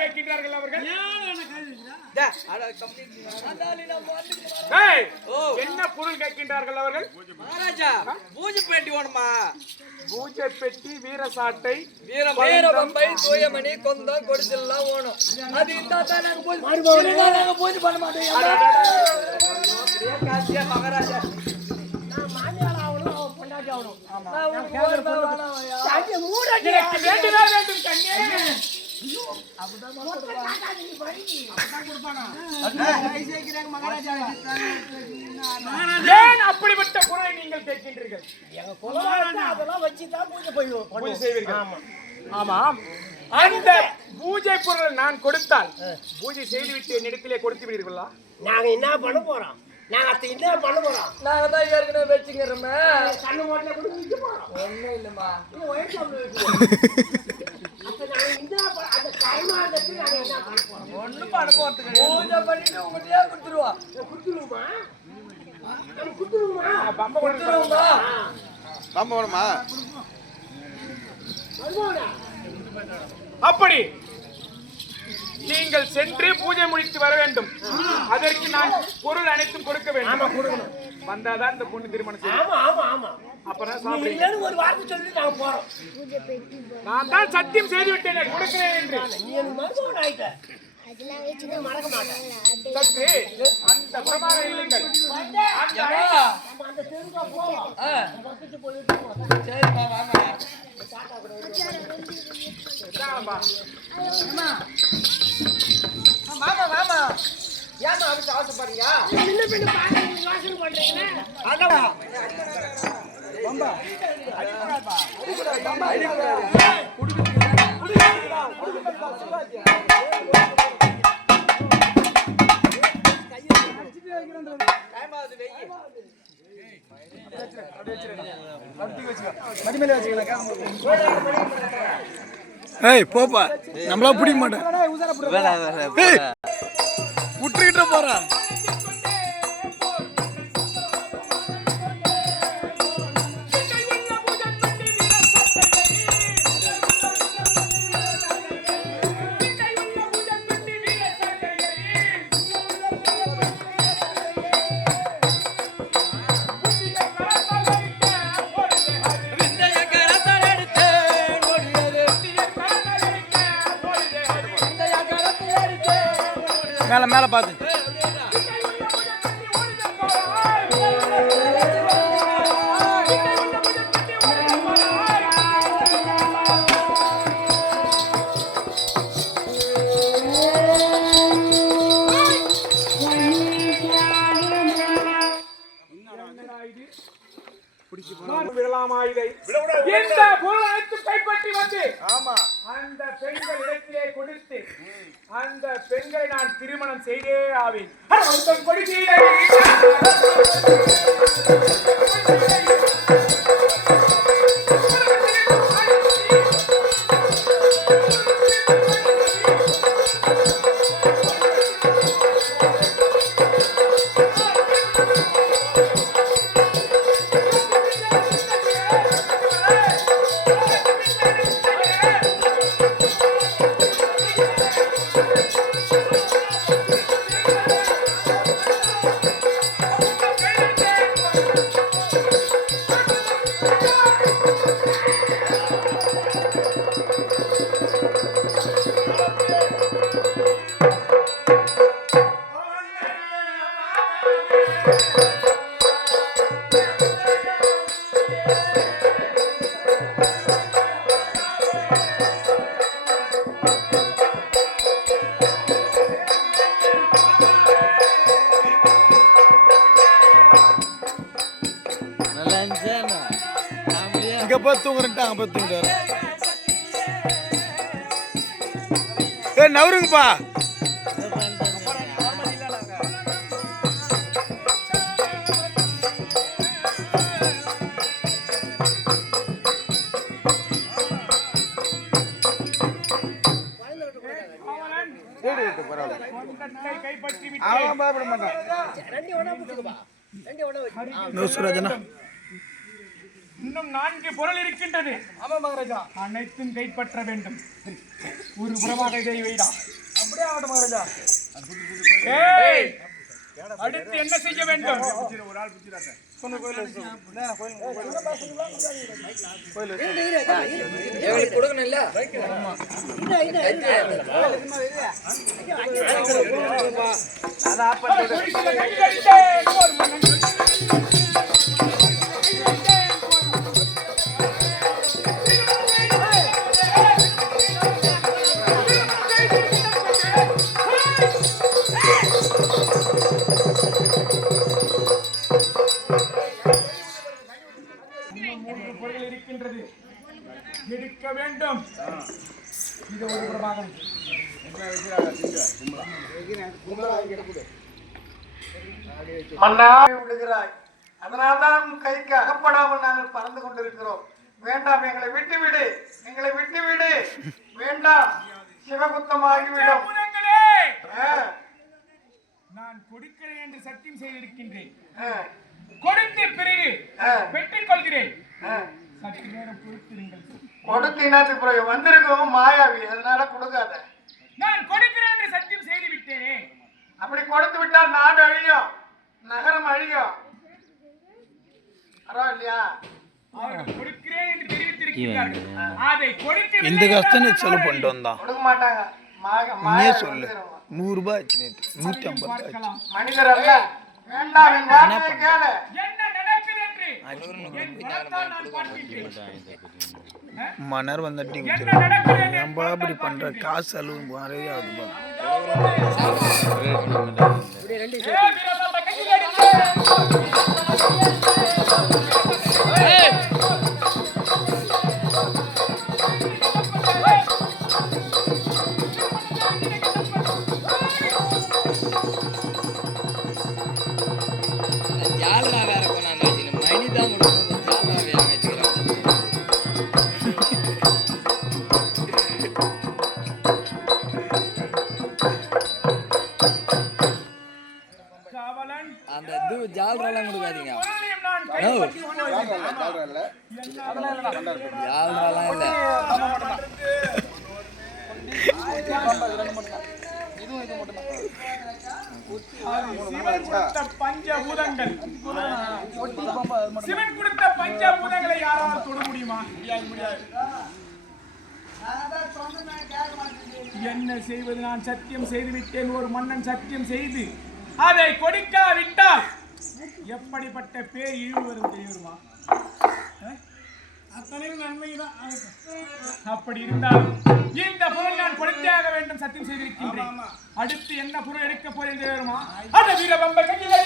கேட்கின்றார்கள் அவர்கள். என்ன பொருள் கேட்கின்றார்கள் அவர்கள்? மகாராஜா பூஜை பேட்டி வேணுமா? பூஜை பெட்டி வீரசாட்டை வீரபம்பை தூயமணி கொந்தம் கொடிச்செல்லாம் ஓணும் அது இருந்தா தான் நாங்க பூஜை பண்ண மாட்டோம். மகாராஜா. அப்படிப்பட்ட குரலை நீங்கள் கேட்கின்றீர்கள்? அதெல்லாம் வச்சுதான் பூஜை பூஜை செய்வீர்கள். ஆமாம் அந்த பூஜை பொருள் நான் கொடுத்தால் பூஜை செய்துவிட்டு என்னிடத்திலே கொடுத்து விடுவீர்களா? நாங்க என்ன பண்ண போறோம்? நாங்க அத்தை என்ன பண்ண போறோம்? நாங்க தான் ஏற்கனவே வச்சுக்கிறோமே. கண்ணு மாட்டில கூட விற்க போறோம். ஒண்ணும் இல்லம்மா. ஒயிட் ஒண்ணும் பண்ண போறது பூஜை பண்ணிட்டு உங்கள்கிட்டயே கொடுத்துருவோம். பம்ப கொடுத்துருவோமா? அப்படி. நீங்கள் சென்று பூஜை முடித்து வர அதற்கு நான் பொருள் அனைத்தும் கொடுக்க வேண்டும். வந்தாதான் இந்த பொண்ணு திருமணம் செய்யும். ஆமா ஆமா ஆமா. அப்பதான் நீ சாப்பிடுங்க ஒரு வார்த்தை சொல்லி நாங்க போறோம். நான் தான் சத்தியம் செய்து விட்டேன் கொடுக்கிறேன் என்று. நீ எனக்கு மருமகன் ஆயிட்ட. மறக்க மாட்டேன் சற்று அந்த புறமாக இல்லைங்கள் அந்த ஏம்மா? நம்ம அந்த தெருக்கா போவோம். ஆ, பக்கத்து போயிட்டு போவோம். சரிம்மா வாங்க இதாம்பா. மாமா மாமா. ஏமா அதுக்கு ஆசைப்படுறீங்க என்ன பண்ணி யோசனை ஏய் போப்பா. நம்மளா பிடிக்க மாட்டேன் விட்டுக்கிட்டு போறான். மேல மேல இதை இந்த பொருள் அனைத்தும் கைப்பற்றி வந்து அந்த பெண்கள் இடத்திலே கொடுத்து அந்த பெண்களை நான் நான் செய்தே ஆவேன். அரவந்தம் போய் தூங்கிட்டு ஏய் நவருங்கப்பா கை கைப்பற்றி இன்னும் நான்கு பொருள் இருக்கின்றது ஆமா மகாராஜா அனைத்தும் கைப்பற்ற வேண்டும் ஒரு புறமாக இதை வைடா அப்படியே ஆகட்டும் மகாராஜா அடுத்து என்ன செய்ய வேண்டும் எங்களுக்கு கொடுக்கணும் இல்ல எடுக்க வேண்டும். இது ஒரு புறமாகும் மன்னா விடுகிறாய். அதனால்தான் கைக்கு அகப்படாமல் நாங்கள் பறந்து கொண்டிருக்கிறோம். வேண்டாம் எங்களை விட்டு விடு எங்களை விட்டு விடு வேண்டாம். சிவகுத்தமாகிவிடும் பூதங்களே! ஆ, நான் கொடுக்கிறேன் என்று சத்தியம் செய்திருக்கின்றேன். கொடுத்த பிறகு பெற்றுக் கொள்கிறேன். சற்று நேரம் பொறுத்திருங்கள் கொடுத்தீனாத்து பிறகு வந்திருக்கவும் மாயாவி அதனால கொடுக்காத. நான் கொடுக்கிறேன் என்று சத்தியம் செய்து விட்டேனே. அப்படி கொடுத்து விட்டால் நாடு அழியும் நகரம் அழியும் பரவாயில்லையா? அவர்கள் கொடுக்கிறேன் என்று தெரிவித்திருக்கிறார்கள். அதை கொடுத்து இந்த கஷ்டம் செலவு பண்ணிட்டு வந்தான். கொடுக்க மாட்டாங்க. நீயே மாயா சொல்லு. நூறு ரூபாய் ஆச்சு நேற்று நூற்றி ஐம்பது ரூபாய் ஆச்சு. பார்க்கலாம். மனிதர் அல்ல. வேண்டாம் என்ன நடக்குது என்று என் மனத்தால் நான் பார்க்கின்றேன் மணி நேரம் வந்து டீ என்ன குடிச்சிடும் நடக்குது? என்று ஏன்பா இப்படி பண்ற? காசு செலவு நிறைய ஆகுதுப்பா ஏ, அந்த இது ஜாலரெல்லாம் கொடுக்காதீங்க. ஜாலரெல்லாம் இல்லை. சிவன் கொடுத்த பஞ்சபூதங்கள். சிவன் கொடுத்த பஞ்சபூதங்களை யாராவது தொட முடியுமா? என்ன செய்வது? நான் சத்தியம் செய்து விட்டேன் ஒரு மன்னன் சத்தியம் செய்து அதை கொடுக்காவிட்டால் எப்படிப்பட்ட பேர் இழிவு வரும் தெரியுமா? அத்தனையும் நன்மைதான். அப்படி இருந்தால் இந்த பொருள் நான் கொடுத்தாக வேண்டும் சத்தியம் செய்திருக்கின்றேன். அடுத்து என்ன பொருள் எடுக்க போறேன் தெரியுமா? அந்த வீரபம்ப கையில்